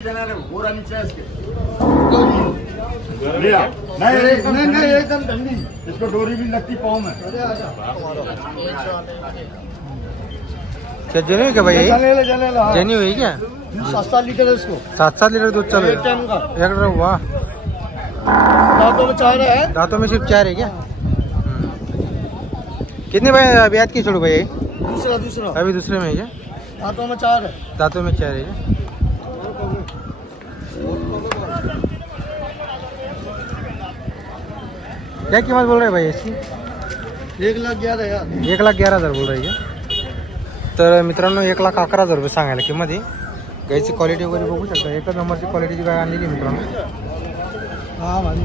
नहीं एकदम ठंडी, इसको डोरी भी लगती पाँव में। क्या जेन्यू है क्या भाई? जेन्यू है क्या? 7-7 लीटर है इसको। 7-7 लीटर दूध चलो एक टाइम का। वाह, दांतों में 4 है। दांतों में सिर्फ 4 है क्या? कितने भाई ब्याज की छोड़ू भाई? दूसरा अभी दूसरे में है क्या? दांतों में 4 है। दांतों में 4 है क्या? क्या कीमत बोल रहे भाई इसकी? 1,11,000। 1,11,000 बोल रहे क्या? तर मित्रांनो 1,11,000 रुपये सांगायला किंमत आहे. गायची क्वालिटी वगैरे बघू शकता, एकच नंबरची क्वालिटीची गाय आणलेली मित्रांनो. हाँ भाई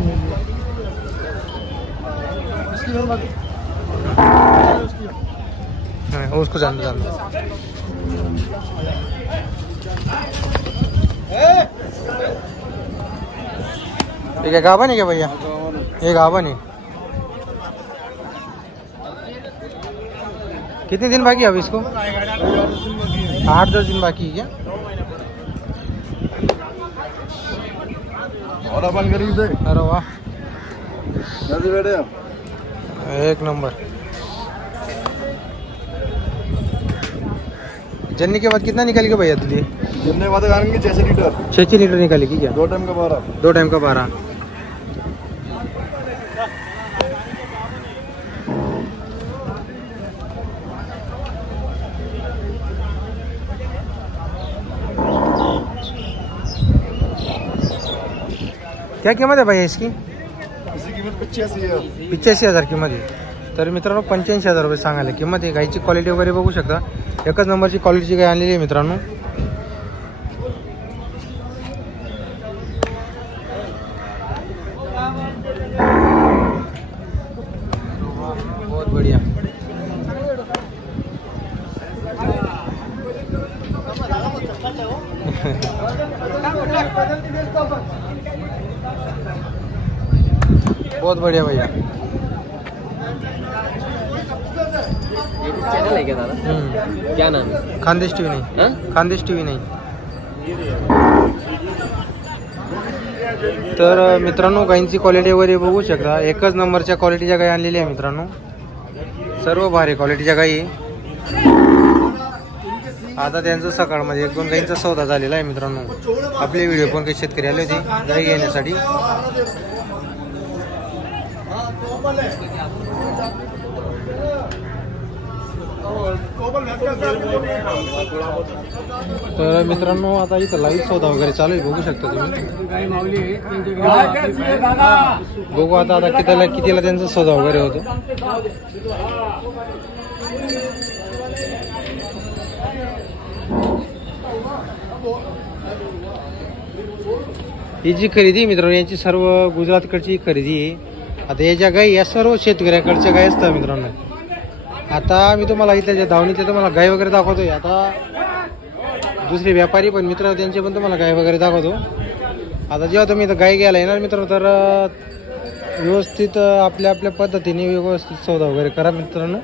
उसको जान दो ठीक है. गाभा नहीं क्या भैया? ये गाभा नहीं. कितने दिन बाकी है अभी इसको? 8-10 दिन बाकी है क्या? और अपन गरीब है। अरे वाह, जल्दी बैठे आप। एक नंबर. जन्नी के बाद कितना निकालेगी भैया तुझे? जन्ने बाद आएंगे 6 लीटर। 6 लीटर निकालेगी क्या? 2 टाइम का 12। 2 टाइम का 12. क्या कीमत आहे भैया इसकी? इसकी कीमत 85,000. 85,000 किंमत आहे. तर मित्रांनो 85,000 रुपये सांगायला किंमत आहे. गायची क्वालिटी वगैरे बघू शकता, एकच नंबरची क्वालिटीची गाय आणलेली आहे मित्रांनो. बहुत बढ़िया. बहुत बढ़िया भैया. चैनल है क्या दादा? क्या नाम है? खानदेश टीव्ही नाही. खानदेश टीव्ही नाही. तर मित्रांनो गायींची क्वालिटी वगैरे बघू शकता, एकच नंबरच्या क्वालिटीच्या गाय आणलेल्या आहे मित्रांनो. सर्व भारी क्वालिटीच्या गायी. आता त्यांचं सकाळमध्ये 1-2 गायींचा सौदा झालेला आहे मित्रांनो. आपले व्हिडिओ पण काही शेतकरी आले होते गाई घेण्यासाठी. तर मित्रांनो आता इथं लाईव्ह सौदा वगैरे चालू आहे, बघू शकता तुम्ही. बघू आता कितीला त्यांचा सौदा वगैरे होतो. ही जी खरेदी मित्रांनो यांची सर्व गुजरातकडची खरेदी आहे. आता या ज्या गाई या सर्व शेतकऱ्याकडच्या गाय असतात मित्रांनो. आता मी तुम्हाला इथल्या धावणीतल्या तुम्हाला गाय वगैरे दाखवतोय. आता दुसरे व्यापारी पण मित्र त्यांचे पण तुम्हाला गाय वगैरे दाखवतो. आता जेव्हा तुम्ही इथं गाय घ्यायला येणार मित्रांनो तर व्यवस्थित आपल्या पद्धतीने व्यवस्थित सौदा वगैरे करा मित्रांनो.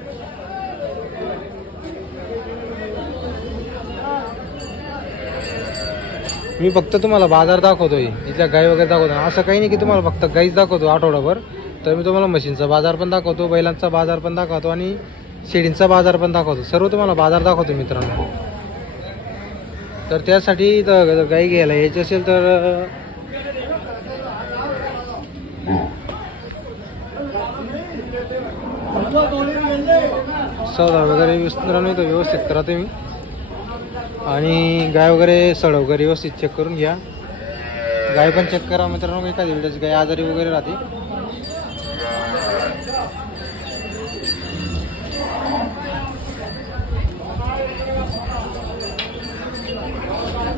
मी फक्त तुम्हाला बाजार दाखवतोय, इथल्या गाय वगैरे दाखवतो. असं काही नाही की तुम्हाला फक्त गाईच दाखवतो आठवडाभर. तर मी तुम्हाला म्हशींचा बाजार पण दाखवतो, बैलांचा बाजार पण दाखवतो आणि शेळींचा बाजार पण दाखवतो. सर्व तुम्हाला बाजार दाखवतो मित्रांनो. तर त्यासाठी गाई घ्यायला यायची असेल तर सौदा वगैरे मित्रांनो इथं व्यवस्थित करा तुम्ही. आणि गाय वगैरे सड वगैरे व्यवस्थित चेक करून घ्या. गाय पण चेक करा मित्रांनो, एखादी वेळेस गाय आजारी वगैरे राहते.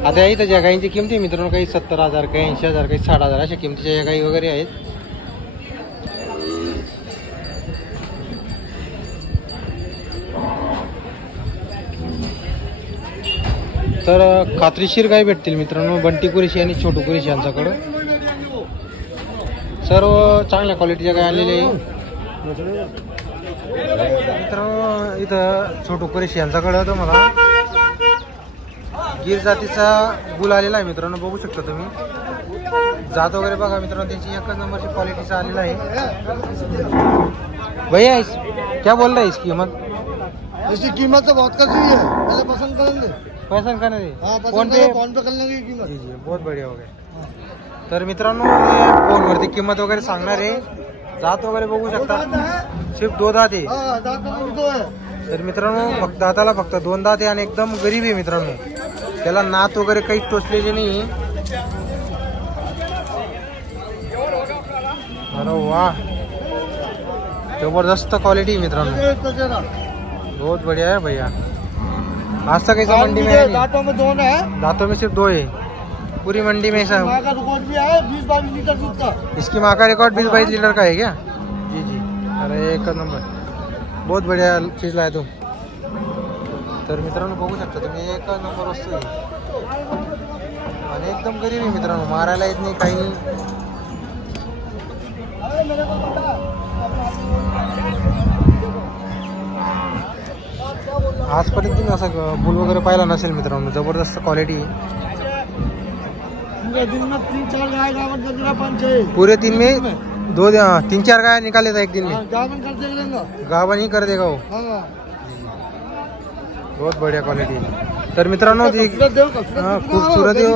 आता इथं ज्या गायींची किमती मित्रांनो काही 70,000, काही 80,000, काही 60,000 अशा किमतीच्या या गायी वगैरे आहेत. तर खात्रीशीर गाय भेटतील मित्रांनो बंटी कुरेशी आणि छोटू कुरेशी यांच्याकडं. सर्व चांगल्या क्वालिटीच्या गाय आणलेले आहे मित्रांनो. इथं छोटू कुरेशी यांच्याकडं तुम्हाला गिर जातीचा गुल आलेला आहे मित्रांनो, बघू शकता तुम्ही. जात वगैरे बघा मित्रांनो, त्याची एकच नंबरची क्वालिटीचा आलेला आहे. भैया क्या बोल रहा है इसकी कीमत? इसकी कीमत तो बहुत कम है, पहले पसंद करेंगे. पसंद करणे फोन पे करने की कीमत. जी जी बहुत बढ़िया हो गया. तर मित्रांनो फोनवरती किंमत वगैरे सांगणार आहे. जात वगैरे बघू शकता, सिर्फ 2 दात आहे. तर मित्रांनो फक्त दाताला फक्त 2 दात आहे आणि एकदम गरीब आहे मित्रांनो. त्याला नात वगैरे काही टोचलेली नाही. अरे वाह, जबरदस्त क्वालिटी मित्रांनो, बहुत बढ़िया है भैया. आज तक ऐसा मंडी में दांतों में 2 है, दांतों में सिर्फ 2 है पूरी मंडी में ऐसा. माँ का रिकॉर्ड भी है 20-22 लीटर दूध का. इसकी माँ का रिकॉर्ड 20-22 लीटर का है क्या? जी जी. अरे एक नंबर, बहुत बढ़िया चीज लाया तुम. तर मित्रांनो बघू शकता तुम्ही, एक नंबर वस्तू आहे आणि एकदम गरीब आहे मित्रांनो, मारायला येत नाही काही नाही. आजपर्यंत तुम्ही असा बुल वगैरे पाहिला नसेल मित्रांनो, जबरदस्त क्वालिटी. दिन में 3-4 गाय गावन कर देगा, 5-6 पूरे दिन में 2-3-4 गाय निकाले था एक दिन में. गावन कर देगा, गावन ही कर देगा वो. हाँ. बहुत बढ़िया क्वालिटी. तर मित्रांनो खूबसूरत है,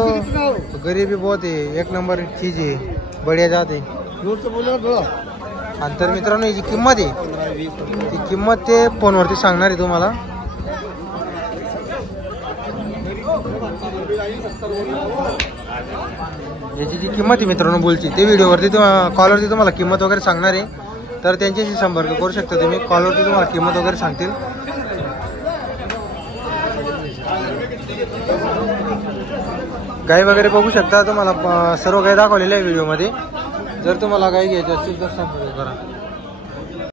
गरीबी बहुत है, एक नंबर चीज है, बढ़िया जात आहे. आणि तर मित्रांनो याची किंमत आहे, ती किंमत ते फोनवरती सांगणार आहे तुम्हाला. याची जी किंमत आहे मित्रांनो बुलची, ते व्हिडिओवरती कॉलवरती तुम्हाला किंमत वगैरे सांगणार आहे. तर त्यांच्याशी संपर्क करू शकता तुम्ही, कॉलवरती तुम्हाला किंमत वगैरे सांगतील. गाय वगैरे बघू शकता, तुम्हाला सर्व गाय दाखवलेल्या आहे व्हिडिओमध्ये. जर तुम्हाला गाय घ्यायची असतील तर संपर्क करा.